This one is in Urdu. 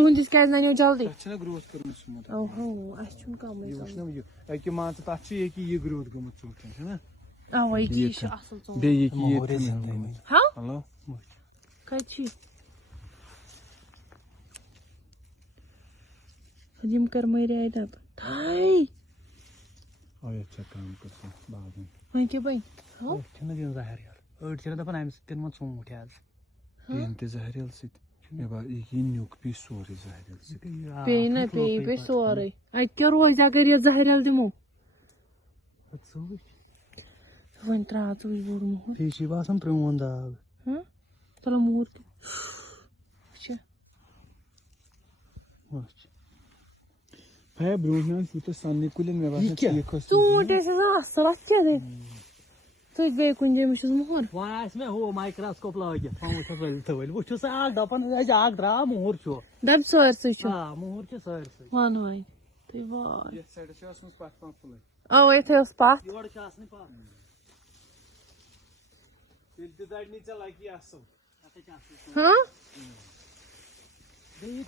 تُہنٛدِس کیٛازِ نَنیو جلدی تَتھ چھَنا گرٛوتھ کٔرمٕژ سُمتھ اوہو اَسہِ چھُنہٕ کَمٕے یہِ وٕچھ نا یہِ اَکہِ مان ژٕ تَتھ چھُ ییٚکہِ یہِ گرٛوتھ گٔمٕژ ژوٗنٛٹھٮ۪ن چھُنا اَوا یہِ چھُ اَصٕل ژوٗنٛٹھ بیٚیہِ ییٚکہِ ییٚتہِ ہا ہلو وٕچھ کَتہِ چھُ یِم کر مٔرۍ دَب تھاے اوے ژےٚ کٲم کٔرسٕن باغن وۄنۍ کیٛاہ بَنہِ أسۍ چھِنہٕ دِوان زہریٖل أڑۍ چھِنہٕ دَپان اَمہِ سۭتۍ دِنہٕ وۄنۍ ژوٗنٛٹھۍ حظ ییٚمہِ تہِ زہریٖل سۭتۍ مےٚ باسان یہِ یی نیُک پیٚیہِ سورُے زہریٖل سۭتۍ پیٚیہِ نا پیٚیہِ سورُے اَتہِ کیٛاہ روزِ اگر یہِ زہریٖل دِمو وۄنۍ ترٛاو ژٕ وٕچھ بوٚڑ موہر بیٚیہِ چھِ باسان پرٛون داغ چلو موٗر تہِ وٕچھِ وٕچھ ہے برٛونٛٹھ مےٚ ٲسۍ یوٗتاہ سننہِ کُلٮ۪ن مےٚ باسان ٹھیٖک ٲس ژوٗنٛٹھۍ ٲسۍ آسان اَصٕل اَتھ کیٛاہ گٔے تُہۍ بیٚیہِ کُنہِ جایہِ وٕچھُس موہر وۄنۍ آسہِ مےٚ ہُہ مایکراسکوپ لٲگِتھ وۄنۍ وٕچھس ؤلۍ تہٕ ؤلۍ وٕچھُس اکھ دَپان ٲسۍ اکھ درٛاو موہر چھُ دَپ سٲرسٕے چھُ موہر چھُ سٲرسٕے وَن وۄنۍ تُہۍ واے یتھ سایڈس چھِ ٲسمٕژ پتھ پہم پھٕلے اَوا یِتھٕے ٲس پَتھ یورٕ چھِ آسنٕے پَتھ تیٚلہِ تہِ دَرنٕے ژےٚ لَگی اَصٕل ہاں بیٚیہِ